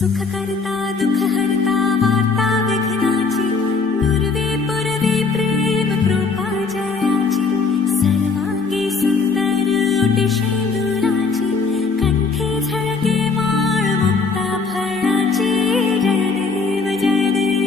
सुख करता दुख हरता वार्ता विघ्नाची नुरवी पुरवी प्रेम कृपा जयाची सर्वांगी सुंदर ओटी शेंदुराची कंठी झळके माळ मुक्ता फळाची जय देव जय देव।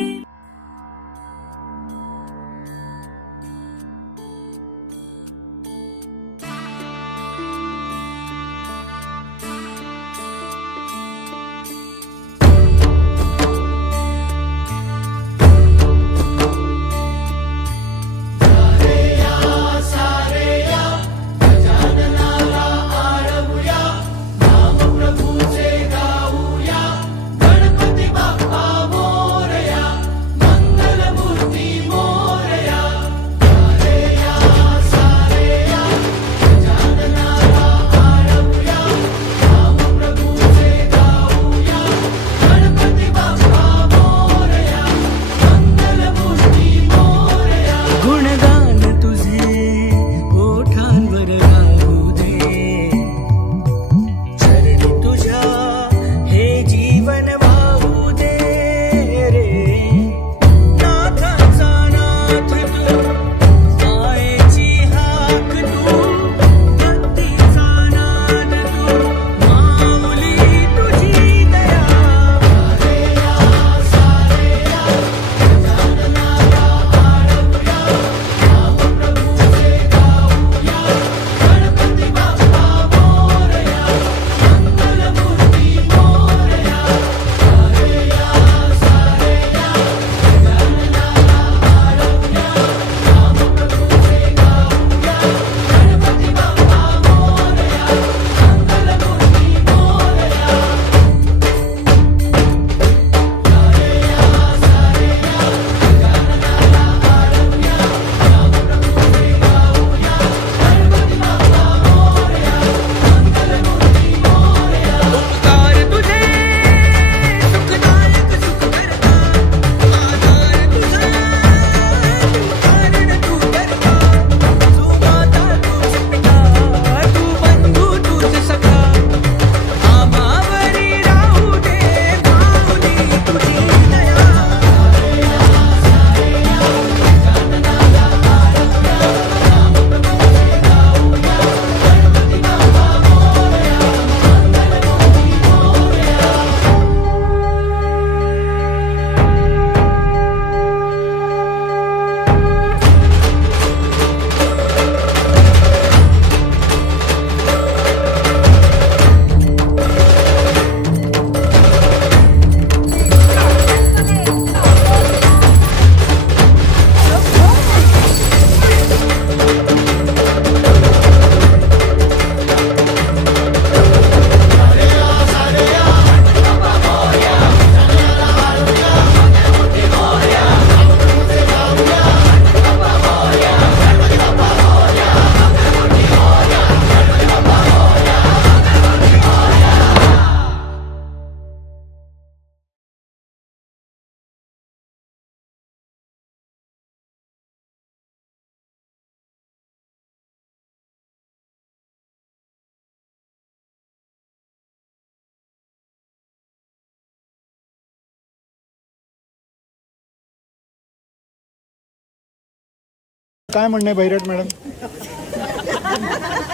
काय म्हणणे बैरट मॅडम?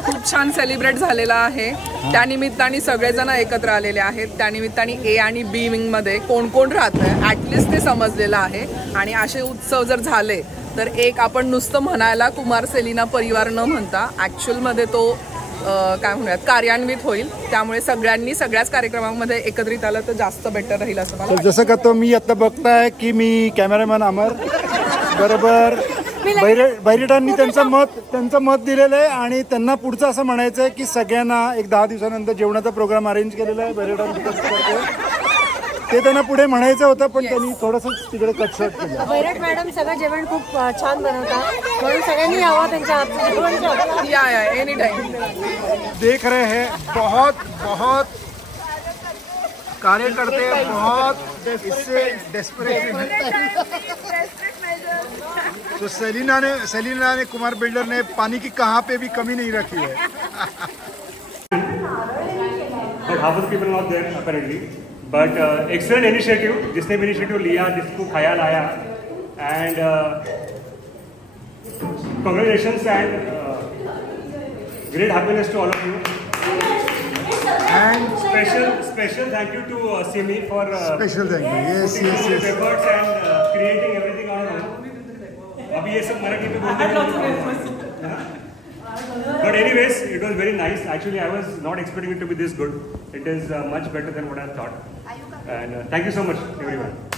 खूप छान सेलिब्रेट झालेला आहे। त्यानिमित्ताने सगळेजण एकत्र आलेले आहेत। त्यानिमित्ताने ए आणि बी विंग मध्ये कोण कोण राहतंय ॲटलिस्ट ते समजलेलं आहे। आणि असे उत्सव जर झाले तर एक आपण नुसतं म्हणायला कुमार सेलिना परिवार न म्हणता ॲक्च्युअलमध्ये तो काय म्हणूयात कार्यान्वित होईल। त्यामुळे सगळ्यांनी सगळ्याच कार्यक्रमांमध्ये एकत्रित आलं तर जास्त बेटर राहील असं मला वाटतं। जसं का तो मी आता बघताय की मी कॅमेरामॅन अमर बरोबर बैरटांनी त्यांचं मत दिलेलं आहे आणि त्यांना पुढचं असं म्हणायचं आहे की सगळ्यांना एक 10 दिवसानंतर जेवणाचा प्रोग्राम अरेंज केलेला आहे बैरटांनी। ते त्यांना पुढे म्हणायचं होतं पण त्यांनी थोडंसं तिकडे कटशॉट केलं। बैरट मॅडम सगळं जेवण खूप छान बनवतात म्हणून सगळ्यांनी यावं त्यांच्या हातचं जेवण। या एनी टाइम देख रहे हैं बहुत कार्यकर्ते बहुत इससे डेस्परेट। तो सेलिना ने कुमार बिल्डर ने पानी की कहाँ पे भी कमी नहीं रखी है। But half of the people not there apparently. But excellent initiative, जिसने भी इनिशिएटिव लिया, जिसको ख्याल आया, end congratulations and great happiness to all of you. And Special thank you to Simi for special thank you. Yes, putting yes, in his yes. efforts and creating everything on her own. अभी ये सब मराठी में बोलते हैं. But anyways, it was very nice. Actually, I was not expecting it to be this good. It is much better than what I thought. And thank you so much, everyone.